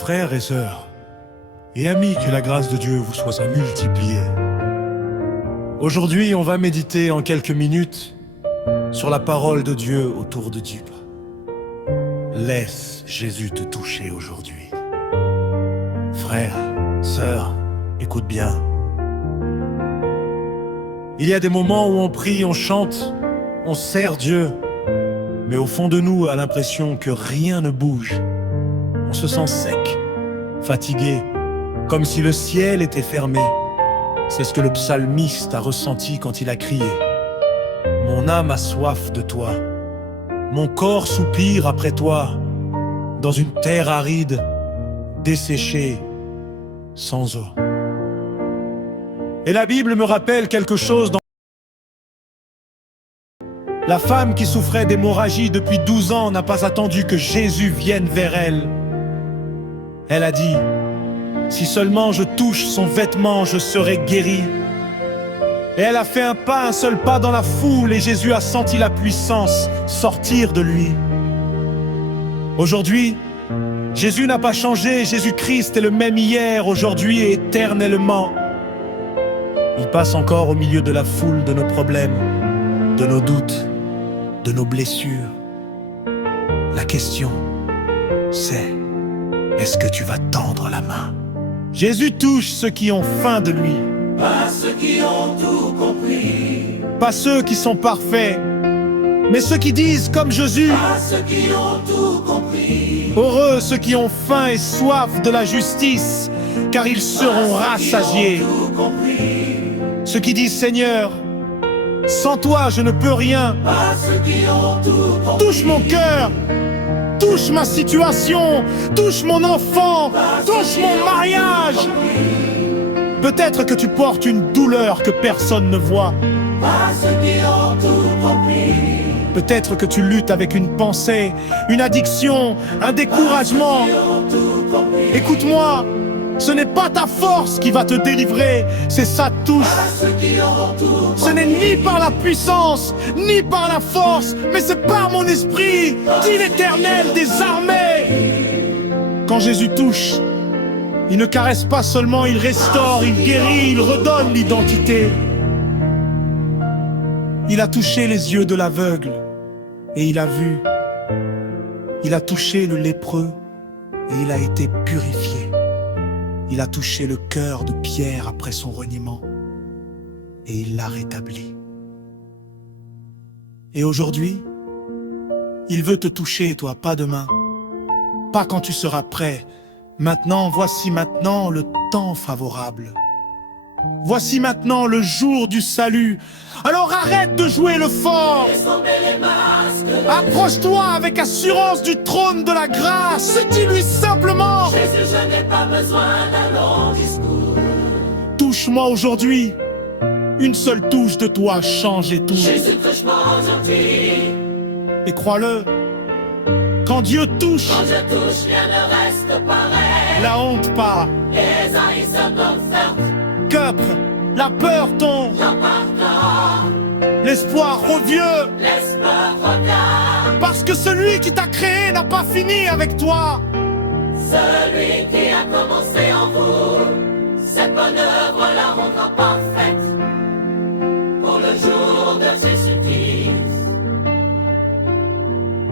Frères et sœurs, et amis, que la grâce de Dieu vous soit multipliée. Aujourd'hui, on va méditer en quelques minutes sur la parole de Dieu autour de Dieu. Laisse Jésus te toucher aujourd'hui. Frères, sœurs, écoute bien. Il y a des moments où on prie, on chante, on sert Dieu, mais au fond de nous, on a l'impression que rien ne bouge. On se sent sec, fatigué, comme si le ciel était fermé. C'est ce que le psalmiste a ressenti quand il a crié. Mon âme a soif de toi, mon corps soupire après toi, dans une terre aride, desséchée, sans eau. Et la Bible me rappelle quelque chose dans... La femme qui souffrait d'hémorragie depuis 12 ans n'a pas attendu que Jésus vienne vers elle. Elle a dit, si seulement je touche son vêtement, je serai guérie. Et elle a fait un seul pas dans la foule, et Jésus a senti la puissance sortir de lui. Aujourd'hui, Jésus n'a pas changé, Jésus-Christ est le même hier, aujourd'hui et éternellement. Il passe encore au milieu de la foule de nos problèmes, de nos doutes, de nos blessures. La question, c'est, est-ce que tu vas tendre la main? Jésus touche ceux qui ont faim de lui. Pas ceux qui ont tout compris. Pas ceux qui sont parfaits, mais ceux qui disent comme Jésus. Pas ceux qui ont tout compris. Heureux ceux qui ont faim et soif de la justice, car ils seront rassasiés. Ceux qui disent Seigneur, sans toi je ne peux rien. Pas ceux qui ont tout compris. Touche mon cœur, touche ma situation, touche mon enfant, touche mon mariage. Peut-être que tu portes une douleur que personne ne voit. Pas ceux qui ont tout compris. Peut-être que tu luttes avec une pensée, une addiction, un découragement. Écoute-moi, ce n'est pas ta force qui va te délivrer, c'est sa touche. Ce n'est ni par la puissance, ni par la force, mais c'est par mon esprit, dit l'Éternel des armées. Quand Jésus touche, il ne caresse pas seulement, il restaure, il guérit, il redonne l'identité. Il a touché les yeux de l'aveugle et il a vu. Il a touché le lépreux et il a été purifié. Il a touché le cœur de Pierre après son reniement et il l'a rétabli. Et aujourd'hui, il veut te toucher, toi, pas demain, pas quand tu seras prêt. Maintenant, voici maintenant le temps favorable. Voici maintenant le jour du salut. Alors arrête de jouer le fort. Approche-toi avec assurance du trône de la grâce. Dis-lui simplement, Jésus, je n'ai pas besoin d'un long discours. touche-moi aujourd'hui. Une seule touche de toi change et tout. Jésus, touche-moi aujourd'hui. Et crois-le, quand Dieu touche, Quand je touche, rien ne reste pareil. la honte part, Les aïssements ferment. qu'œuvre, la peur tombe, J'en pardonne. l'espoir revient. L'espoir revient. Parce que celui qui t'a créé n'a pas fini avec toi. Celui qui a commencé en vous, cette bonne œuvre la rendra parfaite pour le jour de ses supplices.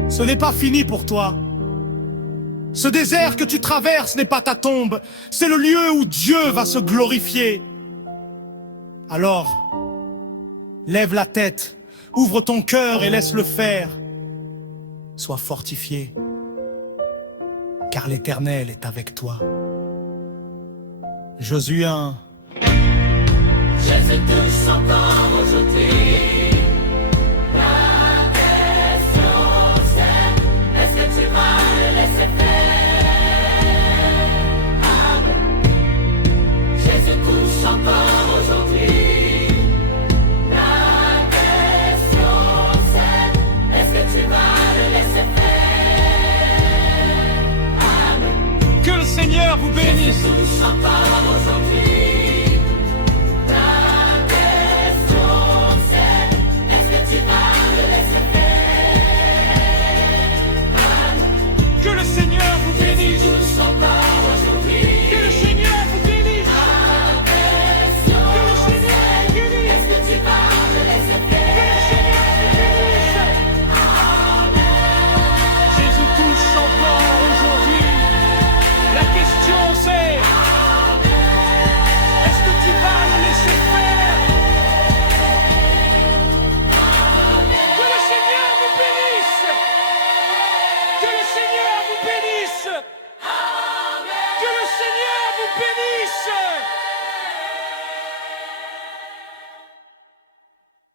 Ce n'est pas fini pour toi. Ce désert que tu traverses n'est pas ta tombe. C'est le lieu où Dieu va se glorifier. Alors, lève la tête, ouvre ton cœur et laisse-le faire. Sois fortifié, car l'Éternel est avec toi. Josué 1. Jésus touche encore aujourd'hui. La question c'est, est-ce que tu vas le laisser faire? Amen. Jésus touche encore aujourd'hui. La question c'est, est-ce que tu vas le laisser faire? Amen. Que le Seigneur vous bénisse. Jésus touche encore aujourd'hui. Que le Seigneur vous bénisse. Touche encore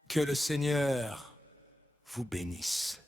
Que le Seigneur vous bénisse.